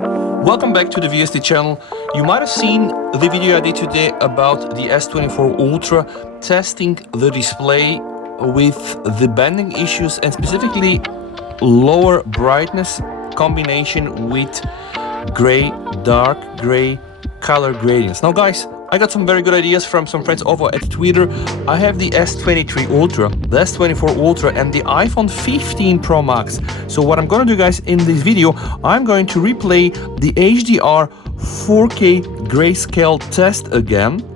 Welcome back to the VST channel. You might have seen the video I did today about the S24 Ultra testing the display with the bending issues and specifically lower brightness combination with gray, dark gray color gradients. Now guys, I got some very good ideas from some friends over at Twitter. I have the S23 Ultra, the S24 Ultra and the iPhone 15 Pro Max. So what I'm gonna do guys in this video, I'm going to replay the HDR 4K grayscale test again.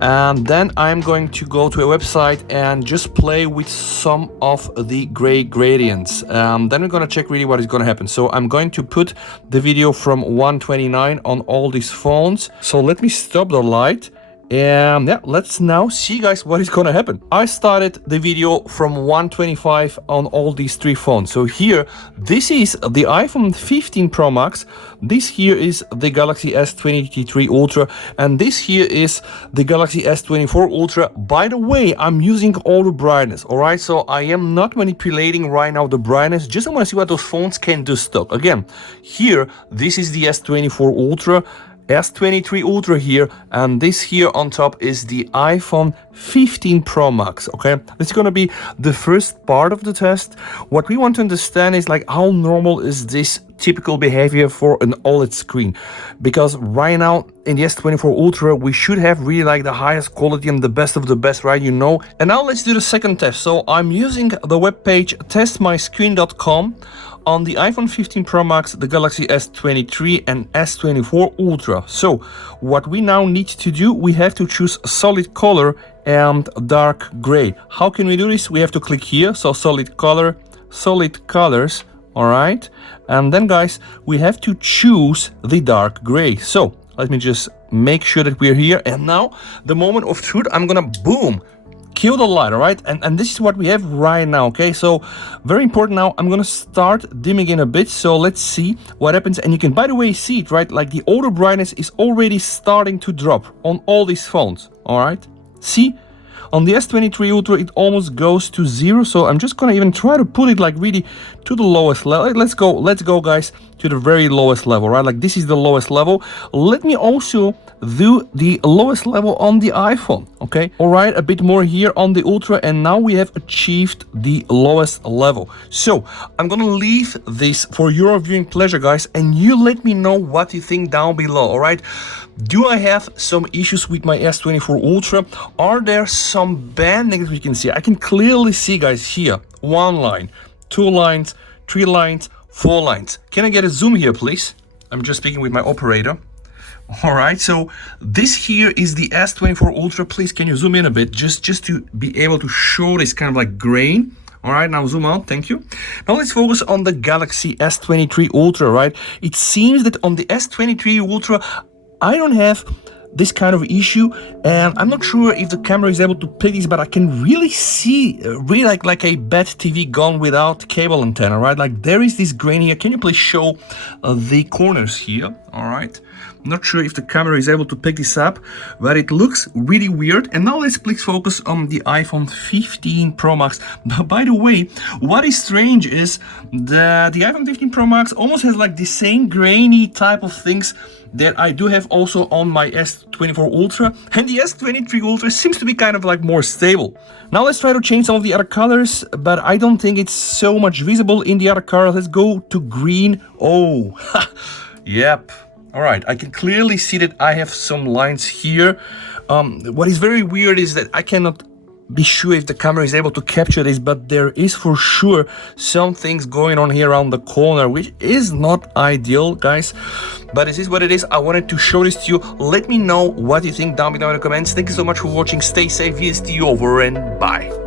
And then I'm going to go to a website and just play with some of the gray gradients. Then we're going to check really what is going to happen. So I'm going to put the video from 129 on all these phones. So let me stop the light. And yeah, let's now see guys what is gonna happen. I started the video from 125 on all these three phones. So here, this is the iPhone 15 Pro Max, this here is the Galaxy S23 Ultra, and this here is the Galaxy S24 Ultra. By the way, I'm using all the brightness, alright? So I am not manipulating right now the brightness, just I wanna see what those phones can do stock. Again, here, this is the S24 Ultra, S23 Ultra here, and this here on top is the iPhone 15 Pro Max, okay? This is gonna be the first part of the test. What we want to understand is like how normal is this typical behavior for an OLED screen, because right now in the S24 Ultra we should have really like the highest quality and the best of the best, right? You know. And now let's do the second test. So I'm using the webpage testmyscreen.com on the iPhone 15 Pro Max, the Galaxy S23 and S24 Ultra. So what we now need to do, we have to choose solid color and dark gray. How can we do this? We have to click here, so solid color, solid colors, all right? And then guys, we have to choose the dark gray. So let me just make sure that we're here. And now the moment of truth, I'm gonna boom, kill the light, all right? And this is what we have right now, okay? So very important now, I'm gonna start dimming in a bit. So let's see what happens. And you can, by the way, see it, right? Like the auto brightness is already starting to drop on all these phones, all right? See? On the S23 Ultra, it almost goes to 0. So I'm just gonna even try to put it like really to the lowest level. Let's go guys, to the very lowest level, right? Like this is the lowest level. Let me also do the lowest level on the iPhone, okay? All right, a bit more here on the Ultra, and now we have achieved the lowest level. So I'm gonna leave this for your viewing pleasure, guys, and you let me know what you think down below, all right? Do I have some issues with my S24 Ultra? Are there some banding that we can see? I can clearly see, guys, here, 1 line, 2 lines, 3 lines, 4 lines. Can I get a zoom here, please? I'm just speaking with my operator. All right, so this here is the S24 Ultra. Please, can you zoom in a bit, just to be able to show this kind of like grain. All right, now zoom out, thank you. Now let's focus on the Galaxy S23 Ultra, right? It seems that on the S23 Ultra, I don't have this kind of issue, and I'm not sure if the camera is able to pick this, but I can really see really like a bad TV gone without cable antenna, right? Like there is this grain here. Can you please show the corners here? All right, I'm not sure if the camera is able to pick this up, but it looks really weird. And now let's please focus on the iPhone 15 Pro Max. But by the way, what is strange is that the iPhone 15 Pro Max almost has like the same grainy type of things that I do have also on my S24 Ultra, and the S23 Ultra seems to be kind of like more stable. Now let's try to change some of the other colors, but I don't think it's so much visible in the other color. Let's go to green. Oh, yep. All right, I can clearly see that I have some lines here. What is very weird is that I cannot be sure if the camera is able to capture this, but there is for sure some things going on here around the corner, which is not ideal, guys. But this is what it is. I wanted to show this to you. Let me know what you think down below in the comments. Thank you so much for watching. Stay safe. VST over and bye.